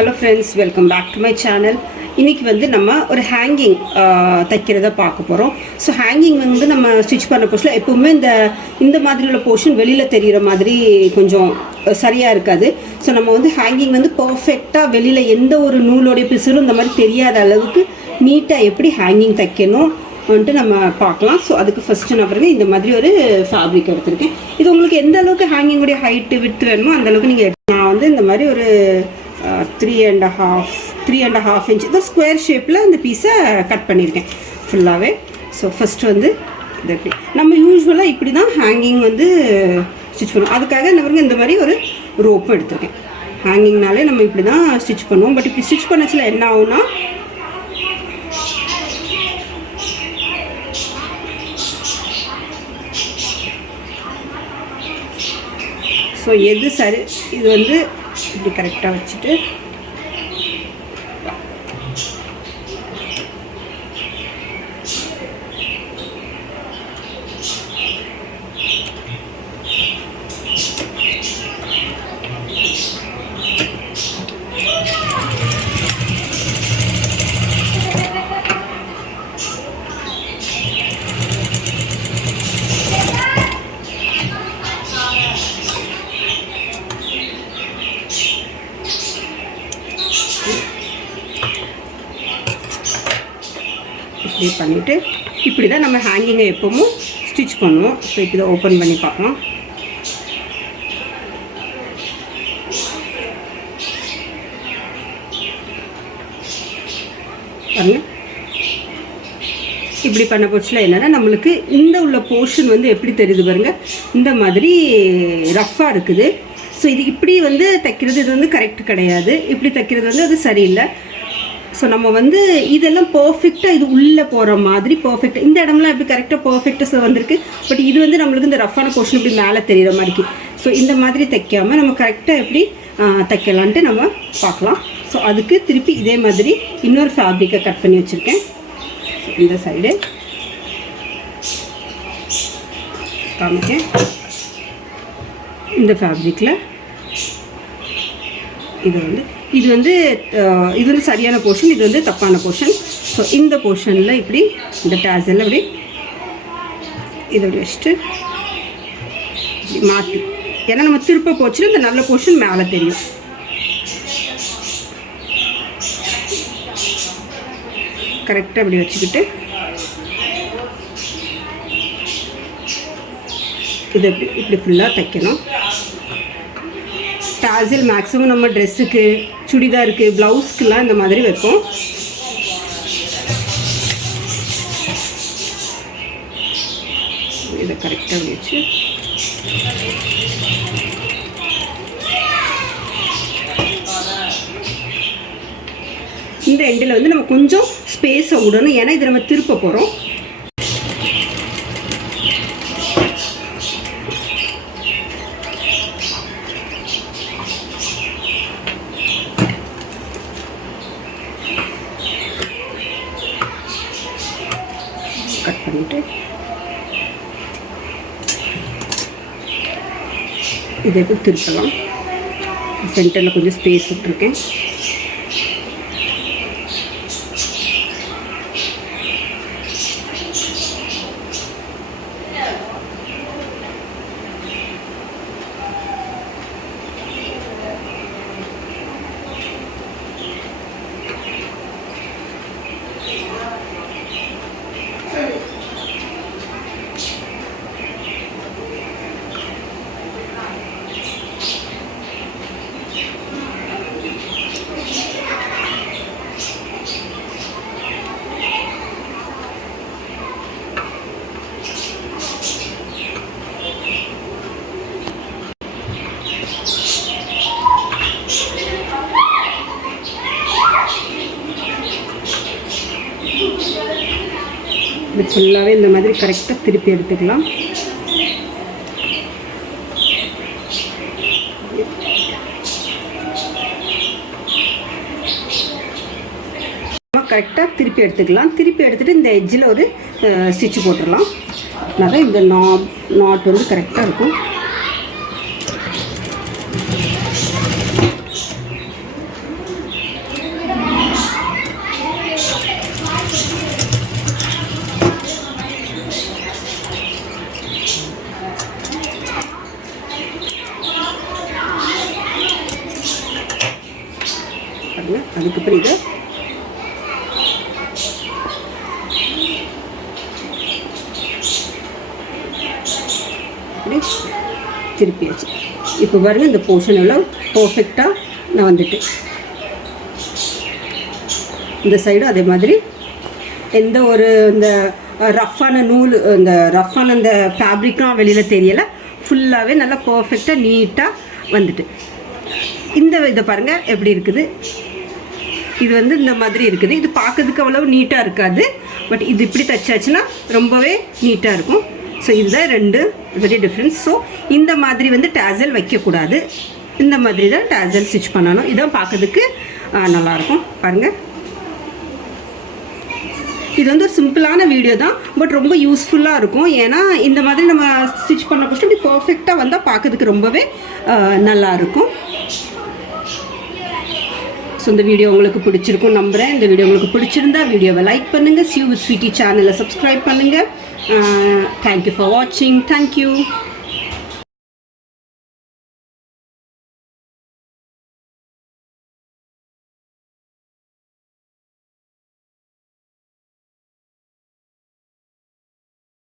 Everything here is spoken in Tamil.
Hello friends, welcome back to my channel. இன்றைக்கி வந்து நம்ம ஒரு ஹேங்கிங் தைக்கிறத பார்க்க போகிறோம். ஸோ ஹேங்கிங் வந்து நம்ம ஸ்டிச் பண்ண போர்ஷனில் எப்போவுமே இந்த மாதிரி உள்ள போர்ஷன் வெளியில் தெரிகிற மாதிரி கொஞ்சம் சரியாக இருக்காது. ஸோ நம்ம வந்து ஹேங்கிங் வந்து பர்ஃபெக்டாக வெளியில் எந்த ஒரு நூலோடைய பிசுறும் இந்த மாதிரி தெரியாத அளவுக்கு நீட்டாக எப்படி ஹேங்கிங் தைக்கணும் வந்துட்டு நம்ம பார்க்கலாம். ஸோ அதுக்கு ஃபஸ்ட்டு நான் பாருங்கள் இந்த மாதிரி ஒரு ஃபேப்ரிக் எடுத்திருக்கேன். இது உங்களுக்கு எந்த அளவுக்கு ஹேங்கிங்குடைய ஹைட்டு விட்டு வேணுமோ அந்தளவுக்கு நீங்கள் நான் வந்து இந்த மாதிரி ஒரு 3.5 இன்ச் இந்த ஸ்கொயர் ஷேப்பில் இந்த பீஸை கட் பண்ணியிருக்கேன் ஃபுல்லாகவே. ஸோ ஃபஸ்ட்டு வந்து இது எப்படி நம்ம யூஸ்வலாக இப்படி தான் ஹேங்கிங் வந்து ஸ்டிச் பண்ணுவோம். அதுக்காக என்ன இந்த மாதிரி ஒரு ரோப்பும் எடுத்திருக்கேன். ஹேங்கிங்னாலே நம்ம இப்படி தான் ஸ்டிச் பண்ணுவோம். பட் இப்படி ஸ்டிச் பண்ணச்சில் என்ன ஆகும்னா ஸோ எது சரி இது வந்து இப்படி கரெக்டாக வச்சுட்டு இப்படி பண்ணிவிட்டு இப்படி தான் நம்ம ஹேங்கிங்கை எப்போவும் ஸ்டிச் பண்ணுவோம். ஸோ இப்போ இதை ஓப்பன் பண்ணி பார்க்கலாம். பாருங்கள், இப்படி பண்ண போச்சுல என்னென்னா நம்மளுக்கு இந்த உள்ள போர்ஷன் வந்து எப்படி தெரியுது பாருங்கள், இந்த மாதிரி ரஃப்பாக இருக்குது. ஸோ இது இப்படி வந்து தைக்கிறது இது வந்து கரெக்ட் கிடையாது. இப்படி தைக்கிறது வந்து அது சரியில்லை. ஸோ நம்ம வந்து இதெல்லாம் பர்ஃபெக்டாக இது உள்ளே போகிற மாதிரி பர்ஃபெக்டாக இந்த இடம்லாம் எப்படி கரெக்டாக பர்ஃபெக்டாக வந்திருக்கு. பட் இது வந்து நம்மளுக்கு இந்த ரஃப்பான போர்ஷன் இப்படி மேலே தெரிகிற மாதிரிக்கு. ஸோ இந்த மாதிரி தைக்காமல் நம்ம கரெக்டாக எப்படி தைக்கலான்ட்டு நம்ம பார்க்கலாம். ஸோ அதுக்கு திருப்பி இதே மாதிரி இன்னொரு ஃபேப்ரிக்கை கட் பண்ணி வச்சுருக்கேன். இந்த சைடு காமிக்கேன். இந்த ஃபேப்ரிக்கில் இது வந்து சரியான போர்ஷன், இது வந்து தப்பான போர்ஷன். ஸோ இந்த போர்ஷனில் இப்படி இந்த டேசலில் இப்படி இதை வச்சுட்டு இப்படி மாற்றி, ஏன்னா நம்ம திருப்ப போச்சுன்னா இந்த நல்ல போர்ஷன் மேலே தெரியும். கரெக்டாக இப்படி வச்சுக்கிட்டு இதை இப்படி ஃபுல்லாக தைக்கணும். டாசில் மேக்ஸிமம் நம்ம ட்ரெஸ்ஸுக்கு, சுடிதாருக்கு, ப்ளவுஸ்க்குலாம் இந்த மாதிரி வைப்போம். இதை கரெக்டாக வச்சு இந்த எண்டில் வந்து நம்ம கொஞ்சம் ஸ்பேஸை விடணும், ஏன்னா இதை நம்ம திருப்ப போகிறோம். கட் பண்ணிவிட்டு இதை எப்படி திருப்பலாம். சென்டரில் கொஞ்சம் ஸ்பேஸ் விட்டுருக்கேன். இது ஃபுல்லாகவே இந்த மாதிரி கரெக்டாக திருப்பி எடுத்துக்கலாம். கரெக்டாக திருப்பி எடுத்துக்கலாம். திருப்பி எடுத்துகிட்டு இந்த எட்ஜில் ஒரு ஸ்டிச்சு போட்டுடலாம். அதனால இந்த நாட் வந்து கரெக்டாக இருக்கும். பாருங்கள். அதுக்கப்புறம் இதை திருப்பியாச்சு. இப்போ பாருங்கள் இந்த போர்ஷன் எல்லாம் பர்ஃபெக்டாக நான் வந்துட்டு இந்த சைடும் அதே மாதிரி எந்த ஒரு இந்த ரஃப்பான நூல் இந்த ரஃப்பான இந்த ஃபேப்ரிக்கும் வெளியில் தெரியலை. ஃபுல்லாகவே நல்லா பர்ஃபெக்டாக நீட்டாக வந்துட்டு இந்த இதை பாருங்கள் எப்படி இருக்குது. இது வந்து இந்த மாதிரி இருக்குது. இது பார்க்கறதுக்கு அவ்வளோ நீட்டாக இருக்காது. பட் இது இப்படி தைச்சாச்சுன்னா ரொம்பவே நீட்டாக இருக்கும். ஸோ இதுதான் ரெண்டு வெரி டிஃப்ரென்ஸ். ஸோ இந்த மாதிரி வந்து டேசல் வைக்கக்கூடாது. இந்த மாதிரி தான் டேசல் ஸ்டிச் பண்ணணும். இதான் பார்க்கறதுக்கு நல்லாயிருக்கும். பாருங்கள், இது வந்து ஒரு சிம்பிளான வீடியோ தான், பட் ரொம்ப யூஸ்ஃபுல்லாக இருக்கும். ஏன்னா இந்த மாதிரி நம்ம ஸ்டிச் பண்ண கஷ்டம் இப்படி பர்ஃபெக்டாக வந்தால் பார்க்கறதுக்கு ரொம்பவே நல்லாயிருக்கும். ஸோ இந்த வீடியோ உங்களுக்கு பிடிச்சிருக்கும் நம்புகிறேன். இந்த வீடியோ உங்களுக்கு பிடிச்சிருந்தா வீடியோவை லைக் பண்ணுங்கள். சியூ ஸ்வீட்டி சேனலை சப்ஸ்கிரைப் பண்ணுங்கள். தேங்க்யூ ஃபார் வாட்சிங். தேங்க்யூ.